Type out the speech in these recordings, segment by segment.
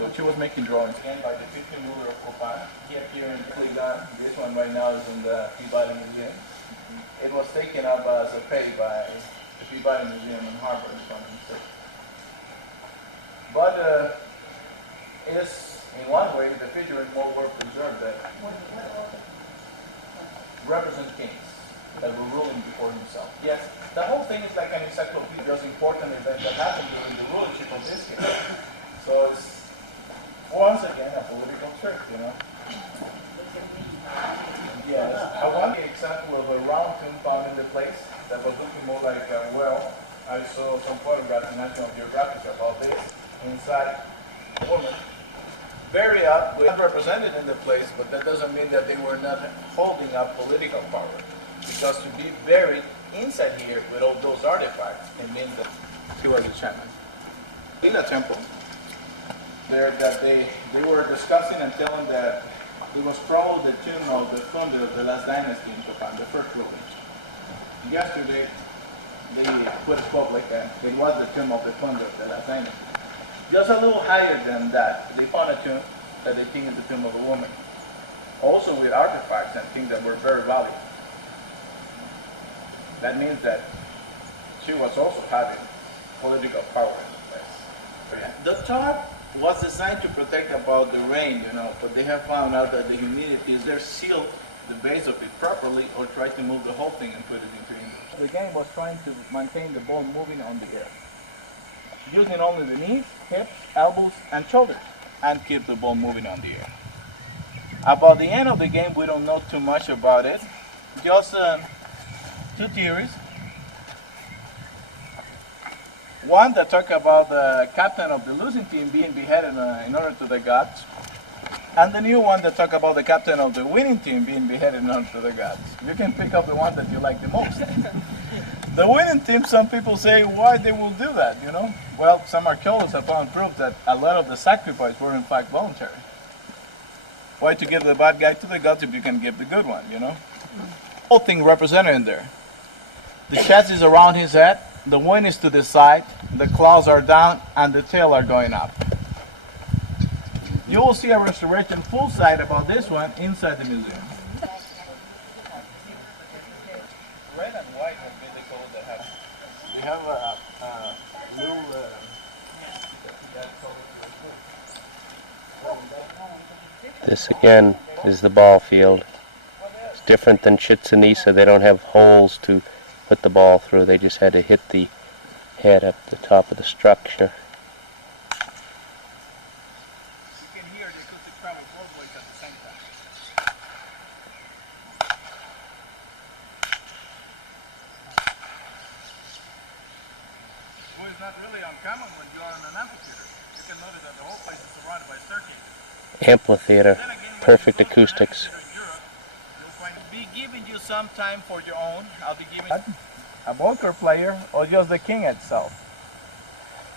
So she was making drawings. Again, by the 15th ruler of Copan. He appeared in Cleveland. This one right now is in the Peabody Museum. It was taken up as a pay by the Peabody Museum in Harvard in 2006. But it's, in one way, the figure is more well preserved that represents kings that were ruling before himself. Yes, the whole thing is like an encyclopedia, just important event that happened during the rulership of this king. So it's, once again, a political trick, you know. Yes, I want the example of a round tomb found in the place that was looking more like a well. I saw some photographs in National Geographic about this. Inside, a woman, buried up, represented in the place, but that doesn't mean that they were not holding up political power. Because to be buried inside here with all those artifacts, it means that she was a shaman. In a temple, there that they were discussing and telling that it was probably the tomb of the founder of the last dynasty in Copan, the first ruler. Yesterday, they put it public that it was the tomb of the founder of the last dynasty. Just a little higher than that, they found a tomb that they think is the tomb of a woman. Also with artifacts and things that were very valuable. That means that she was also having political power in the place. So, yeah. The top was designed to protect about the rain, you know, but they have found out that the humidity is there sealed the base of it properly or try to move the whole thing and put it into English. The game was trying to maintain the ball moving on the air, using only the knees, hips, elbows, and shoulders, and keep the ball moving on the air. About the end of the game, we don't know too much about it. Just two theories. One that talk about the captain of the losing team being beheaded in order to the gods, and the new one that talk about the captain of the winning team being beheaded in order to the gods. You can pick up the one that you like the most. The winning team, some people say why they will do that, you know? Well, some archaeologists have found proof that a lot of the sacrifices were in fact voluntary. Why to give the bad guy to the gods if you can give the good one, you know? The whole thing represented in there. The chest is around his head, the wing is to the side, the claws are down, and the tail are going up. You will see a restoration full side about this one inside the museum. Red and white have been the color that have. We have a blue. This again is the ball field. It's different than Chichen Itza. They don't have holes to put the ball through. They just had to hit the head up the top of the structure. You can hear the acoustic travel both ways at the same time. Well, it's not really uncommon when you are in an amphitheater. You can notice that the whole place is surrounded by staircases. Amphitheater, perfect acoustics. Be giving you some time for your own. I'll be giving a poker player or just the king itself.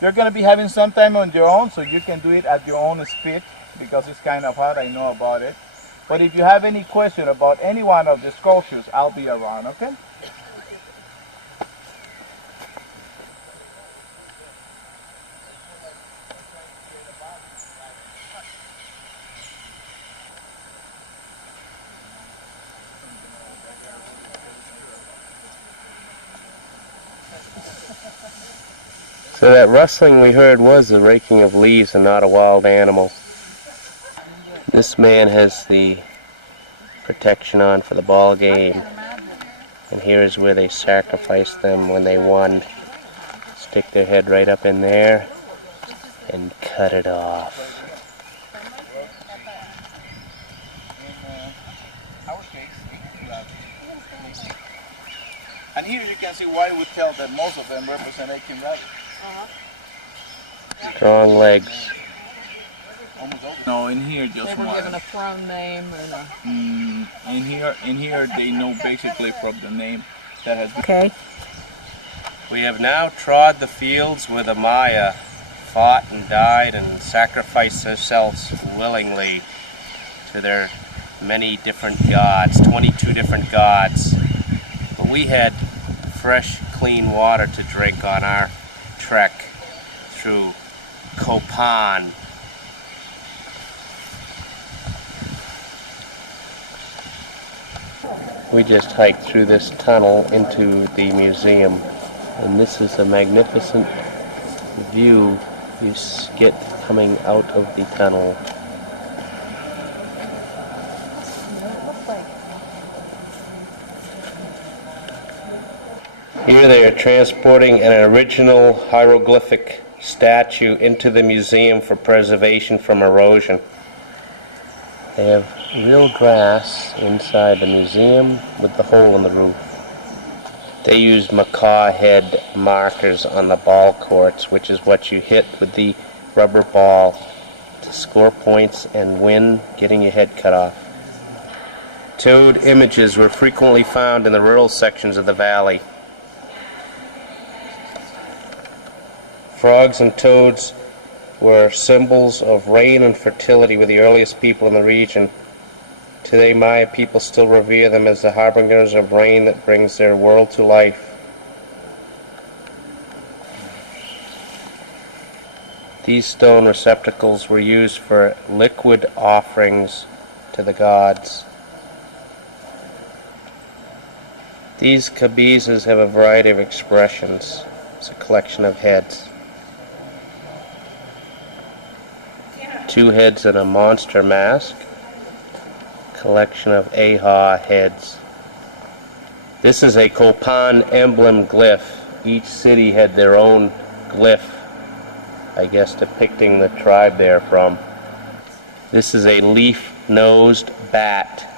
You're going to be having some time on your own, so you can do it at your own speed because it's kind of hard. I know about it. But if you have any question about any one of the sculptures, I'll be around. Okay? So that rustling we heard was the raking of leaves and not a wild animal. This man has the protection on for the ball game. And here's where they sacrificed them when they won. Stick their head right up in there and cut it off. And here you can see why we tell that most of them represent 18 rabbits. Strong legs. No, in here just They were one. given a throne name and a... In here they know basically from the name that has been. Okay. We have now trod the fields where the Maya fought and died and sacrificed themselves willingly to their many different gods, 22 different gods. But we had fresh, clean water to drink on our trek through Copan, We just hiked through this tunnel into the museum, and this is a magnificent view you get coming out of the tunnel. Here they are transporting an original hieroglyphic statue into the museum for preservation from erosion. They have real grass inside the museum with the hole in the roof. They use macaw head markers on the ball courts, which is what you hit with the rubber ball to score points and win getting your head cut off. Toad images were frequently found in the rural sections of the valley. Frogs and toads were symbols of rain and fertility with the earliest people in the region. Today, Maya people still revere them as the harbingers of rain that brings their world to life. These stone receptacles were used for liquid offerings to the gods. These cabezas have a variety of expressions. It's a collection of heads. 2 heads and a monster mask. Collection of Aha heads. This is a Copan emblem glyph. Each city had their own glyph, I guess depicting the tribe they're from. This is a leaf-nosed bat.